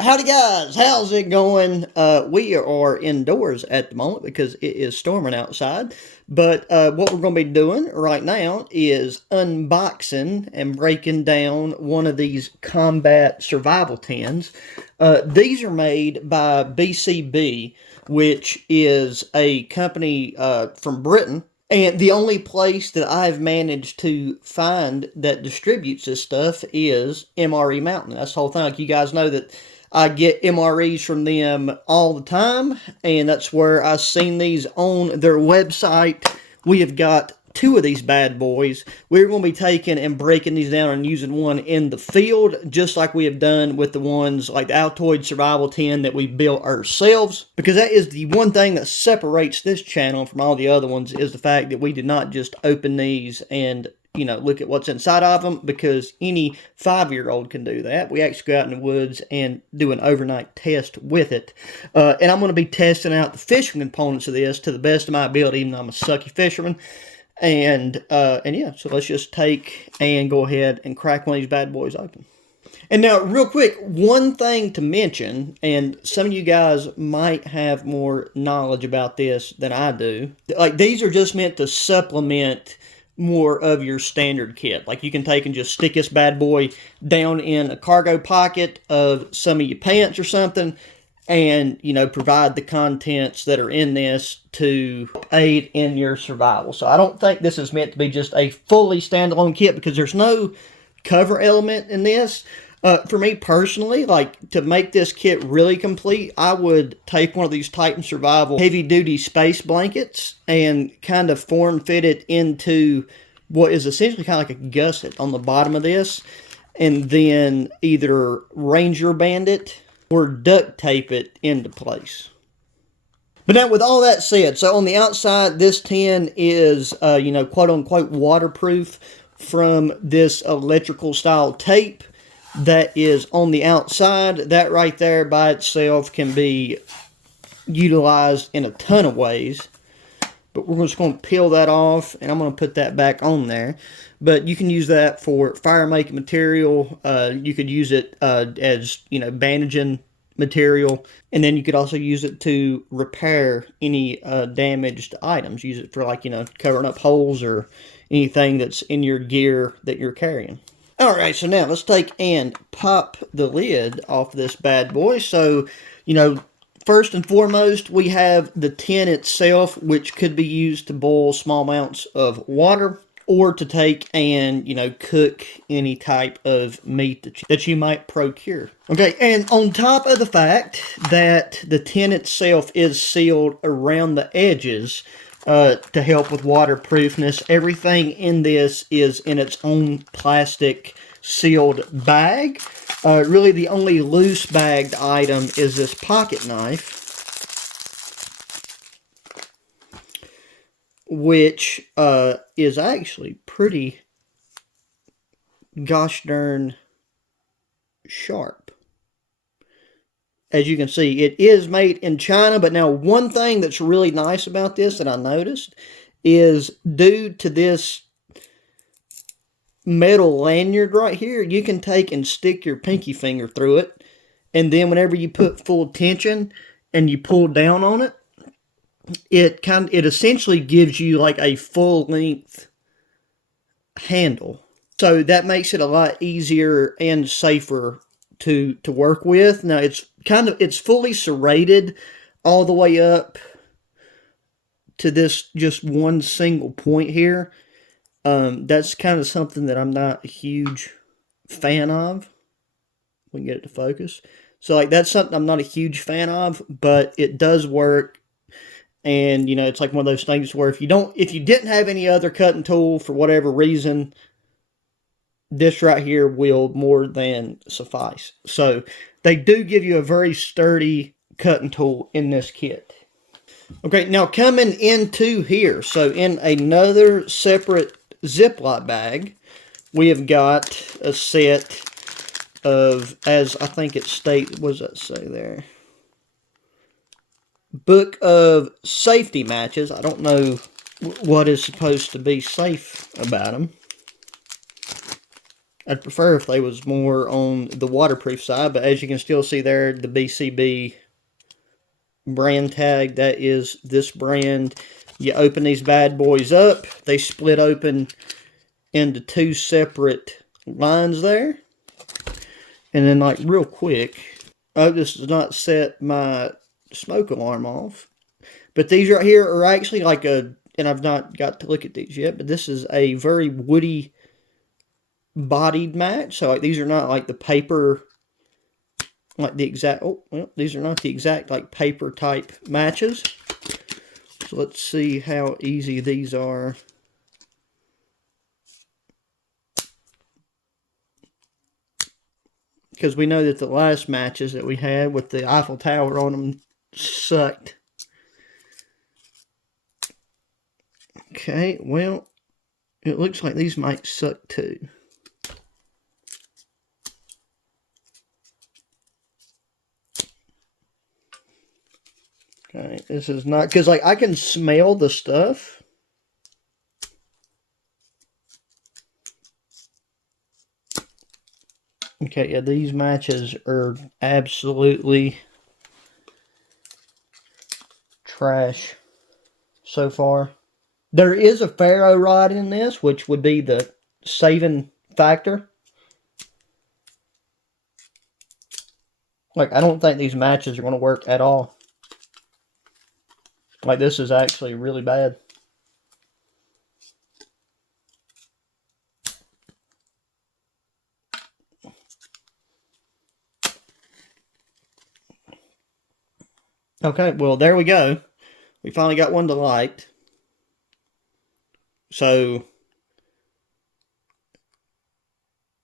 Howdy guys, how's it going? We are indoors at the moment because it is storming outside. But what we're going to be doing right now is unboxing and breaking down one of these combat survival tins. These are made by BCB, which is a company from Britain. And the only place that I've managed to find that distributes this stuff is MRE Mountain. That's the whole thing. Like you guys know that I get MREs from them all the time, and that's where I've seen these on their website. We have got two of these bad boys. We're going to be taking and breaking these down and using one in the field, just like we have done with the ones like the Altoid Survival 10 that we built ourselves. Because that is the one thing that separates this channel from all the other ones, is the fact that we did not just open these and look at what's inside of them, because any 5-year-old can do that. We actually go out in the woods and do an overnight test with it. And I'm going to be testing out the fishing components of this to the best of my ability, even though I'm a sucky fisherman. And yeah, so let's just take and go ahead and crack one of these bad boys open. And now, real quick, one thing to mention, and some of you guys might have more knowledge about this than I do. Like, these are just meant to supplement more of your standard kit. Like, you can take and just stick this bad boy down in a cargo pocket of some of your pants or something, and provide the contents that are in this to aid in your survival. So I don't think this is meant to be just a fully standalone kit, because there's no cover element in this. For me personally, like, to make this kit really complete, I would take one of these Titan Survival heavy-duty space blankets and kind of form-fit it into what is essentially kind of like a gusset on the bottom of this, and then either Ranger band it or duct tape it into place. But now, with all that said, so on the outside, this tin is, quote-unquote waterproof from this electrical style tape that is on the outside. That right there by itself can be utilized in a ton of ways. But we're just going to peel that off, and I'm going to put that back on there. But you can use that for fire-making material. You could use it as, bandaging material. And then you could also use it to repair any damaged items. Use it for, like, covering up holes or anything that's in your gear that you're carrying. Alright, so now let's take and pop the lid off this bad boy. So, first and foremost, we have the tin itself, which could be used to boil small amounts of water, or to take and, cook any type of meat that you might procure. Okay, and on top of the fact that the tin itself is sealed around the edges, to help with waterproofness, everything in this is in its own plastic sealed bag. Really, the only loose bagged item is this pocket knife, which is actually pretty gosh darn sharp. As you can see, it is made in China, but now one thing that's really nice about this that I noticed is, due to this metal lanyard right here, you can take and stick your pinky finger through it, and then whenever you put full tension and you pull down on it, it essentially gives you like a full length handle. So that makes it a lot easier and safer to work with. Now it's fully serrated all the way up to this just one single point here. That's kind of something that I'm not a huge fan of. We can get it to focus. So, like, that's something I'm not a huge fan of, but it does work. And, it's like one of those things where if you didn't have any other cutting tool for whatever reason, this right here will more than suffice. So they do give you a very sturdy cutting tool in this kit. Okay, now coming into here, so in another separate Ziploc bag, we have got a set of, as I think it states, what does that say there? Book of safety matches. I don't know what is supposed to be safe about them. I'd prefer if they was more on the waterproof side, but as you can still see there, the BCB brand tag, that is this brand. You open these bad boys up, they split open into two separate lines there. And then, like, real quick, oh, this does not set my smoke alarm off. But these right here are actually like a, and I've not got to look at these yet, but this is a very woody bodied match. So like, these are not like the paper, like the exact, oh, well, these are not the exact like paper type matches. So let's see how easy these are. Because we know that the last matches that we had with the Eiffel Tower on them sucked. Okay, well, it looks like these might suck too. Okay, this is not, because like I can smell the stuff. Okay, yeah, these matches are absolutely trash so far. There is a ferro rod in this, which would be the saving factor. Like, I don't think these matches are going to work at all. Like, this is actually really bad. Okay, well, there we go. We finally got one to light. So,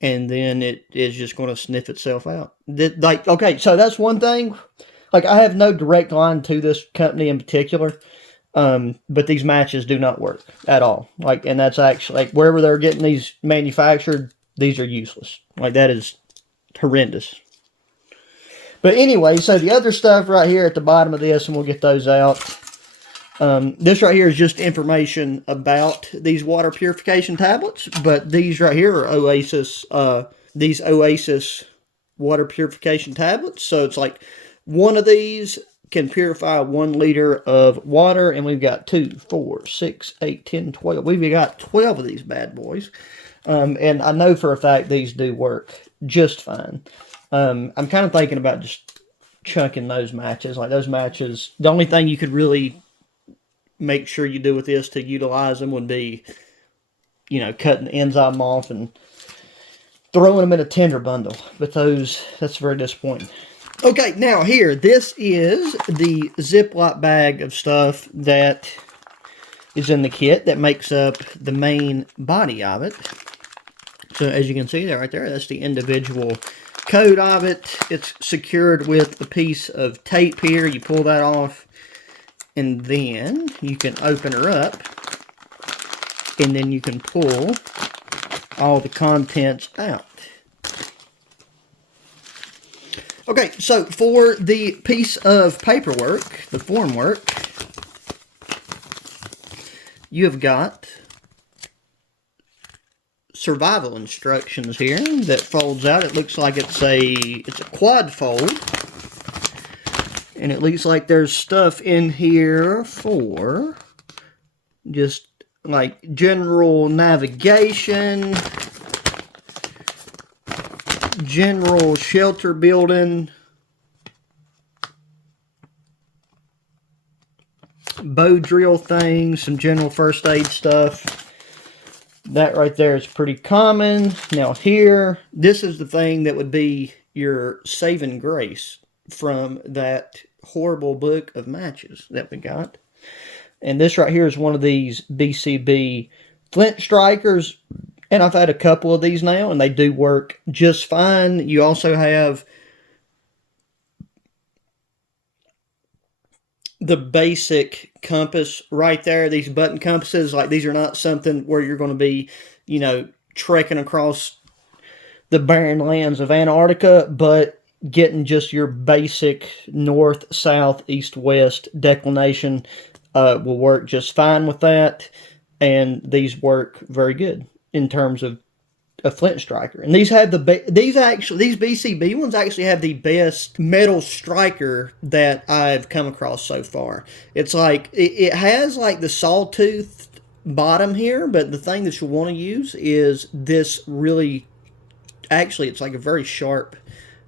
and then it is just going to sniff itself out. Like, okay, so that's one thing. Like, I have no direct line to this company in particular, but these matches do not work at all. Like, and that's actually, like, wherever they're getting these manufactured, these are useless. Like, that is horrendous. But anyway, so the other stuff right here at the bottom of this, and we'll get those out. This right here is just information about these water purification tablets, but these right here are Oasis, these Oasis water purification tablets. So it's like one of these can purify 1 liter of water, and we've got 2, 4, 6, 8, 10, 12. We've got 12 of these bad boys. And I know for a fact these do work just fine. I'm kind of thinking about just chunking those matches. Like those matches, the only thing you could really make sure you do with this to utilize them would be, you know, cutting the enzyme off and throwing them in a tender bundle. But those, that's very disappointing. Okay, now here, this is the Ziploc bag of stuff that is in the kit that makes up the main body of it. So as you can see there, right there, that's the individual code of it. It's secured with a piece of tape here. You pull that off, and then you can open her up, and then you can pull all the contents out. Okay, so for the piece of paperwork, the form work, you have got survival instructions here that folds out. It looks like it's a quad fold. And it looks like there's stuff in here for just like general navigation, general shelter building, bow drill things, some general first aid stuff. That right there is pretty common. Now here, this is the thing that would be your saving grace from that horrible book of matches that we got. And this right here is one of these BCB flint strikers. And I've had a couple of these now, and they do work just fine. You also have the basic compass right there. These button compasses, like these are not something where you're going to be, you know, trekking across the barren lands of Antarctica, but getting just your basic north, south, east, west declination will work just fine with that. And these work very good in terms of a flint striker. And these have these BCB ones actually have the best metal striker that I've come across so far. It's like it has like the sawtooth bottom here, but the thing that you want to use is this really, actually it's like a very sharp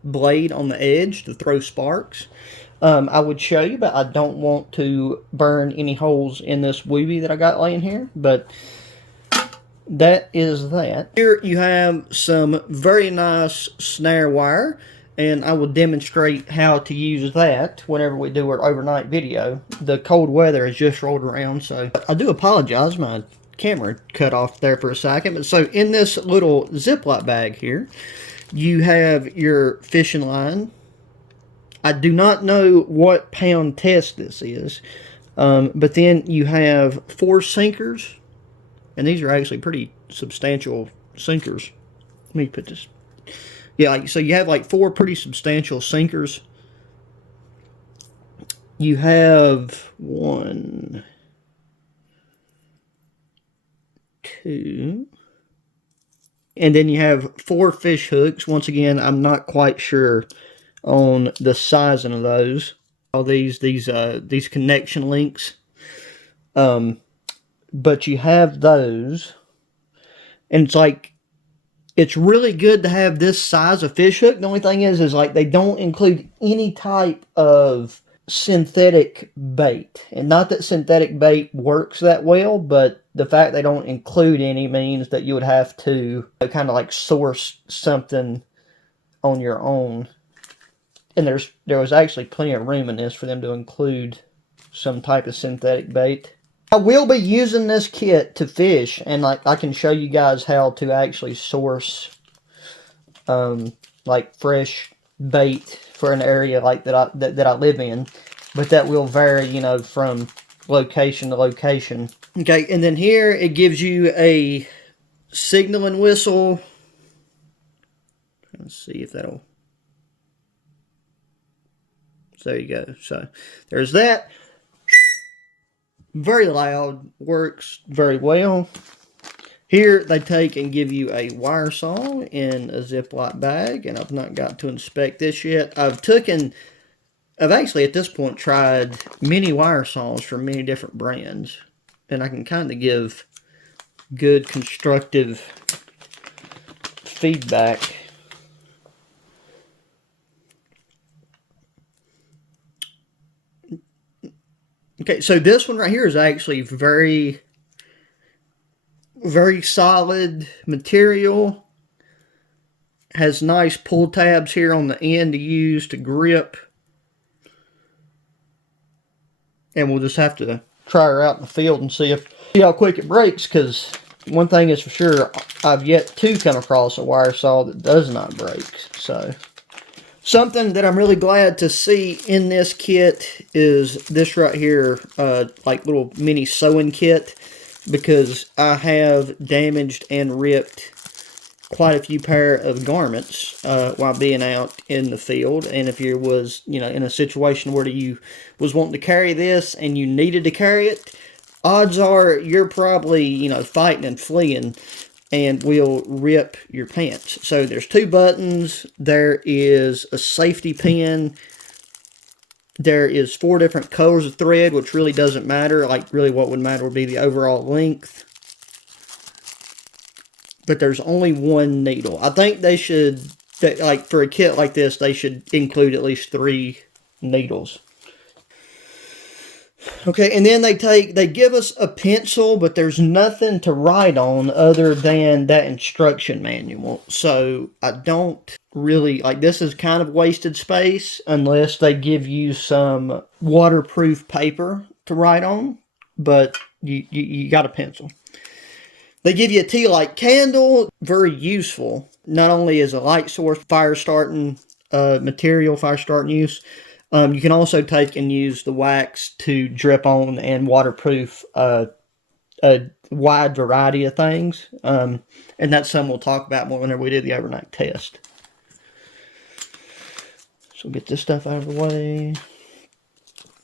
blade on the edge to throw sparks. I would show you, but I don't want to burn any holes in this Woobie that I got laying here, but that is that. Here you have some very nice snare wire, and I will demonstrate how to use that whenever we do our overnight video. The cold weather has just rolled around, so I do apologize. My camera cut off there for a second. But so in this little Ziploc bag here, you have your fishing line. I do not know what pound test this is, but then you have 4 sinkers, and these are actually pretty substantial sinkers. Let me put this. Yeah, so you have like 4 pretty substantial sinkers. You have 1, 2, and then you have 4 fish hooks. Once again, I'm not quite sure on the sizing of those. All these connection links. But you have those, and it's like, it's really good to have this size of fish hook. The only thing is like they don't include any type of synthetic bait. And not that synthetic bait works that well, but the fact they don't include any means that you would have to kind of like source something on your own. And there was actually plenty of room in this for them to include some type of synthetic bait. I will be using this kit to fish, and like I can show you guys how to actually source like fresh bait for an area like that I live in, but that will vary, you know, from location to location. Okay, and then here it gives you a signaling whistle. Let's see if that'll. So there you go. So there's that. Very loud, works very well. Here they take and give you a wire saw in a Ziploc bag, and I've not got to inspect this yet. I've actually at this point tried many wire saws from many different brands, and I can kind of give good constructive feedback. Okay, so this one right here is actually very, very solid material. Has nice pull tabs here on the end to use to grip. And we'll just have to try her out in the field and see how quick it breaks, because one thing is for sure, I've yet to come across a wire saw that does not break. So something that I'm really glad to see in this kit is this right here, like little mini sewing kit, because I have damaged and ripped quite a few pair of garments while being out in the field. And if you was, you know, in a situation where you was wanting to carry this and you needed to carry it, odds are you're probably, you know, fighting and fleeing and will rip your pants. So there's 2 buttons, there is a safety pin, there is 4 different colors of thread, which really doesn't matter. Like, really what would matter would be the overall length. But there's only 1 needle. I think they should, like for a kit like this, they should include at least 3 needles. Okay, and then they give us a pencil, but there's nothing to write on other than that instruction manual. So I don't really, like, this is kind of wasted space unless they give you some waterproof paper to write on, but you got a pencil. They give you a tea light candle, very useful, not only as a light source, fire starting material, fire starting use. You can also take and use the wax to drip on and waterproof a wide variety of things. And that's something we'll talk about more whenever we do the overnight test. So get this stuff out of the way.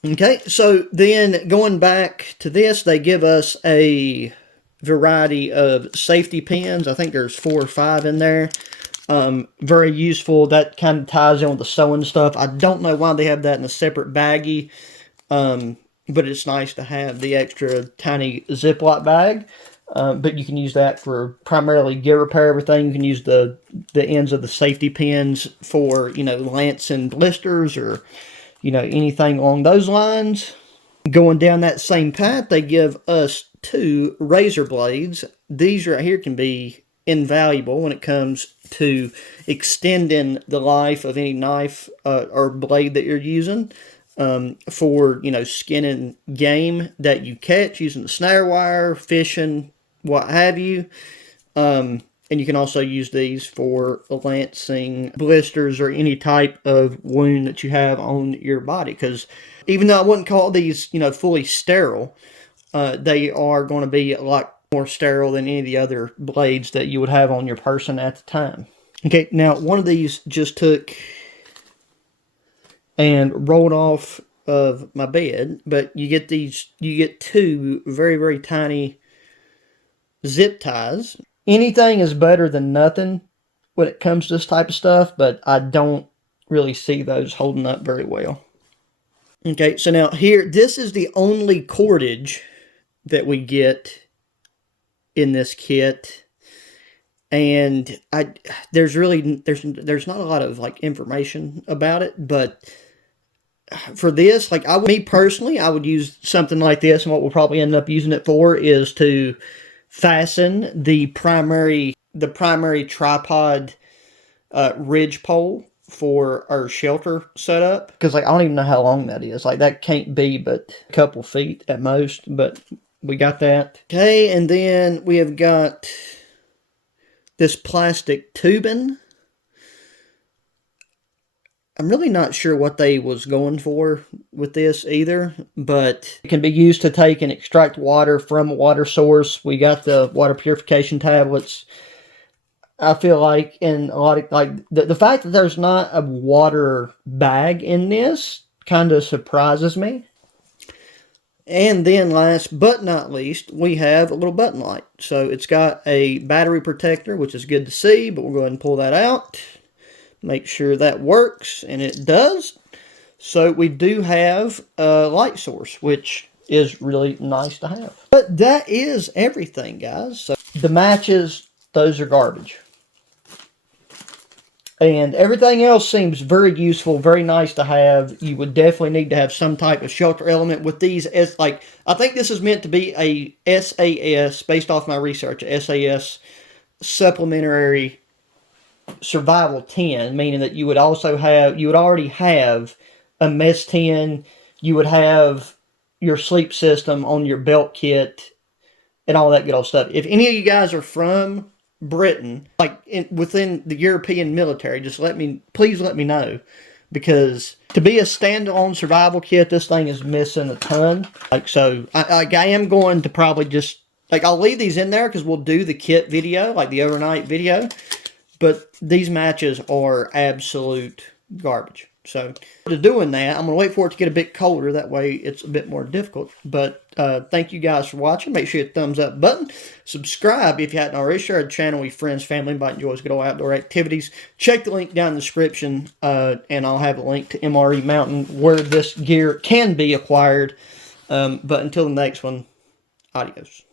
Okay, so then going back to this, they give us a variety of safety pins. I think there's 4 or 5 in there. Very useful. That kind of ties in with the sewing stuff. I don't know why they have that in a separate baggie, but it's nice to have the extra tiny Ziploc bag. But you can use that for primarily gear repair, everything. You can use the ends of the safety pins for, you know, lance and blisters, or, you know, anything along those lines. Going down that same path, they give us 2 razor blades. These right here can be invaluable when it comes to extending the life of any knife or blade that you're using, for, you know, skinning game that you catch using the snare wire, fishing, what have you. And you can also use these for lancing blisters or any type of wound that you have on your body. Because even though I wouldn't call these, you know, fully sterile, they are going to be a lot more sterile than any of the other blades that you would have on your person at the time. Okay, now one of these just took and rolled off of my bed, but you get 2 very, very tiny zip ties. Anything is better than nothing when it comes to this type of stuff, but I don't really see those holding up very well. Okay, so now here, this is the only cordage that we get in this kit, and there's not a lot of like information about it, but for this, like me personally, I would use something like this, and what we'll probably end up using it for is to fasten the primary tripod ridge pole for our shelter setup. Because like I don't even know how long that is. Like that can't be but a couple feet at most, but we got that. Okay, and then we have got this plastic tubing. I'm really not sure what they was going for with this either, but it can be used to take and extract water from a water source. We got the water purification tablets. I feel like in a lot of, like, the fact that there's not a water bag in this kind of surprises me. And then last but not least, we have a little button light. So it's got a battery protector, which is good to see, but we'll go ahead and pull that out. Make sure that works, and it does. So we do have a light source, which is really nice to have. But that is everything, guys. So the matches, those are garbage. And everything else seems very useful, very nice to have. You would definitely need to have some type of shelter element with these. As like, I think this is meant to be a SAS, based off my research, a SAS supplementary survival tin, meaning that you would already have a mess tin, you would have your sleep system on your belt kit, and all that good old stuff. If any of you guys are from Britain, like within the European military, please let me know, because to be a standalone survival kit, this thing is missing a ton. Like, so I am going to probably just, like, I'll leave these in there because we'll do the kit video, like the overnight video. But these matches are absolute garbage. So, to doing that, I'm going to wait for it to get a bit colder. That way, it's a bit more difficult. But thank you guys for watching. Make sure you hit the thumbs up button. Subscribe if you hadn't already. Share the channel with your friends, family, anybody enjoys good old outdoor activities. Check the link down in the description, and I'll have a link to MRE Mountain where this gear can be acquired. But until the next one, adios.